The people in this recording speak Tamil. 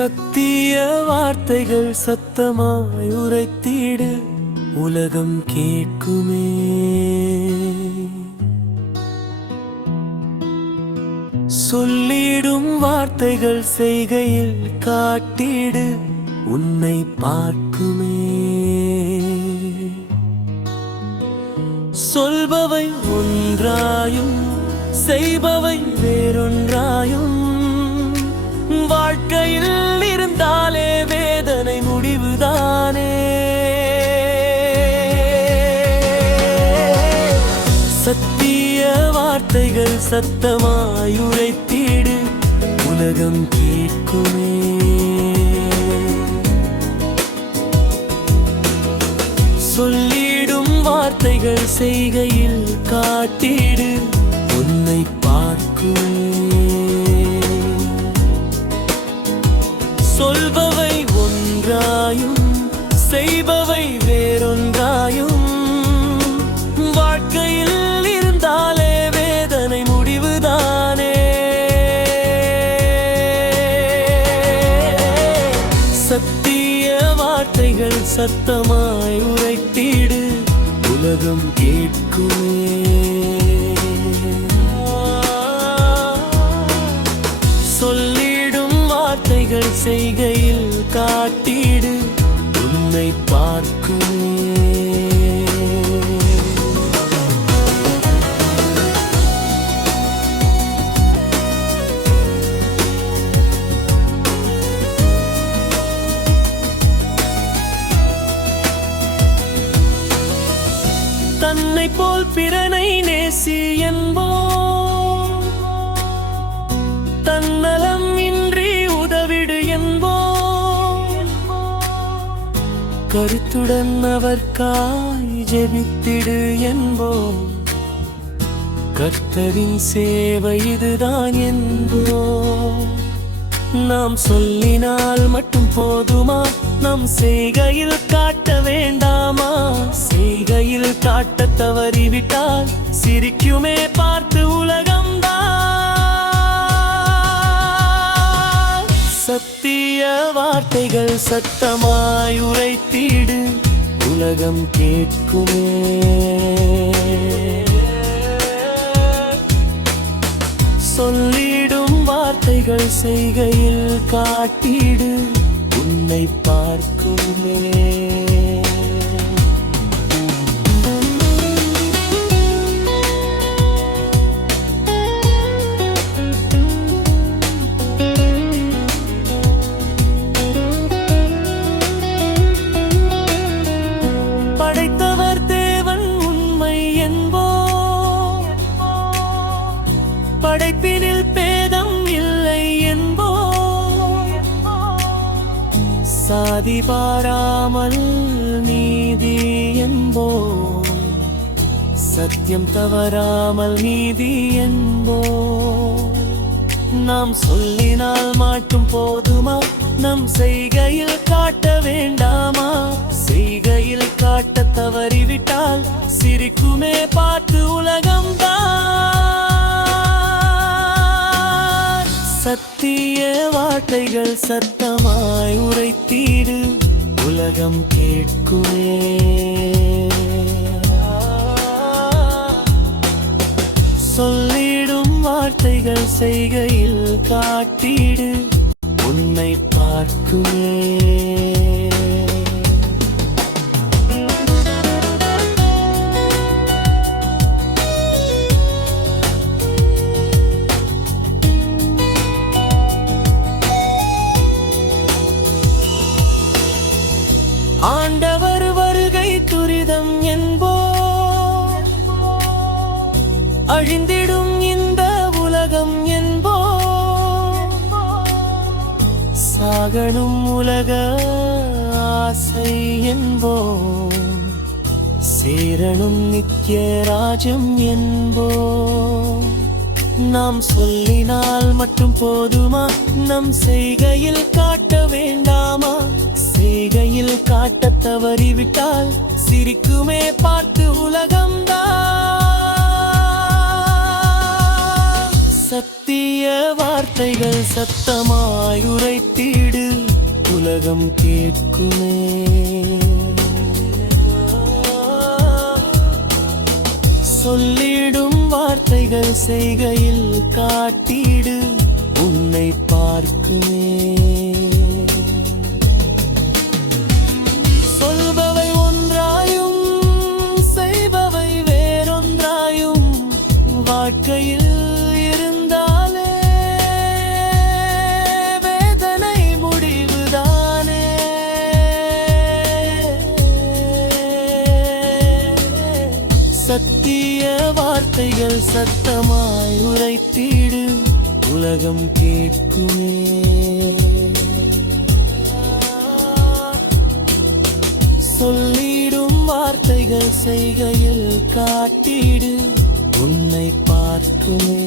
சத்திய வார்த்தைகள் சத்தமாய் உரைத்திடு, உலகம் கேட்குமே. சொல்லிடும் வார்த்தைகள் செய்கையில் காட்டிடு, உன்னை பார்க்குமே. சொல்பவை ஒன்றாயும் செய்பவை வேறொன்றாயும், வாழ்க்கையில் இருந்தாலே வேதனை முடிவுதானே. சத்திய வார்த்தைகள் சத்தமாய் உரைத்திடு, உலகம் கேட்குமே. சொல்லிடும் வார்த்தைகள் செய்கையில் காட்டிடு, உன்னை பார்க்குமே. சொல்பவை ஒன்றாயும் செய்பவை வேறொன்றாயும், வாழ்க்கையில் இருந்தாலே வேதனை முடிவுதானே. சத்திய வார்த்தைகள் சத்தமாய் உரைத்திடு, உலகம் கேட்குமே. சொல்லிடும் வார்த்தைகள் செய்கையில் காட்டிடு, உன்னை பார்க்குமே. தன்னை போல் பிறனை நேசி என்போம், தன்னலம் இன்றி உதவிடு என்போம். கருத்துடன் அவர்காய் ஜெபித்திடு என்போம், கர்த்தரின் சேவை இதுதான் என்போம். நாம் சொல்லினால் மட்டும் போதுமா, நம் செய்கையில் காட்ட வேண்டாமா? செய்கையில் காட்ட தவறிவிட்டால் சிரிக்குமே பார்த்து உலகம்தான். சத்திய வார்த்தைகள் சத்தமாய் உரைத்திடு, உலகம் கேட்குமே. சொல்லிடும் வார்த்தைகள் செய்கையில் காட்டிடு, உன்னை பார்க்குமே. படைத்தவர் தேவன் உண்மை என்போம், படைப்பினில் பேதம் இல்லை என்போம். சாதி பாராமல் நீதி என்போம், சத்தியம் தவறாமல் நீதி என்போம். நாம் சொல்லினால் மட்டும் போதுமா, நம் செய்கையில் காட்ட வேண்டாமா? செய்கையில் காட்ட தவறிவிட்டால் சிரிக்குமே பார்த்து உலகம்தான். சத்திய வார்த்தைகள் சத்தமாய் உரைத்திடு, உலகம் கேட்குமே. சொல்லிடும் வார்த்தைகள் செய்கையில் காட்டிடு, உன்னை பார்க்குமே. ஆண்டவர் வருகை துரிதம் என்போம், அழிந்திடும் இந்த உலகம் என்போம். சாகணும் உலக ஆசை என்போம், சேரணும் நித்திய ராஜ்யம் என்போம். நாம் சொல்லினால் மட்டும் போதுமா, நம் செய்கையில் காட்ட வேண்டாமா? செய்கையில் காட்ட தவறிவிட்டால் சிரிக்குமே பார்த்து உலகம்தான். சத்திய சத்திய வார்த்தைகள் சத்தமாய் உரைத்திடு உலகம் கேட்குமே. சொல்லிடும் வார்த்தைகள் செய்கையில் காட்டிடு உன்னை பார்க்குமே. சொல்பவை ஒன்றாயும் செய்பவை வேறொன்றாயும் வாழ்க்கையில் இருந்தாலே வேதனை முடிவுதானே. சத்திய வார்த்தைகள் சத்தமாய் உரைத்திடு உலகம் கேட்குமே. சொல்லிடும் வார்த்தைகள் செய்கையில் காட்டிடு உன்னை பார்க்குமே.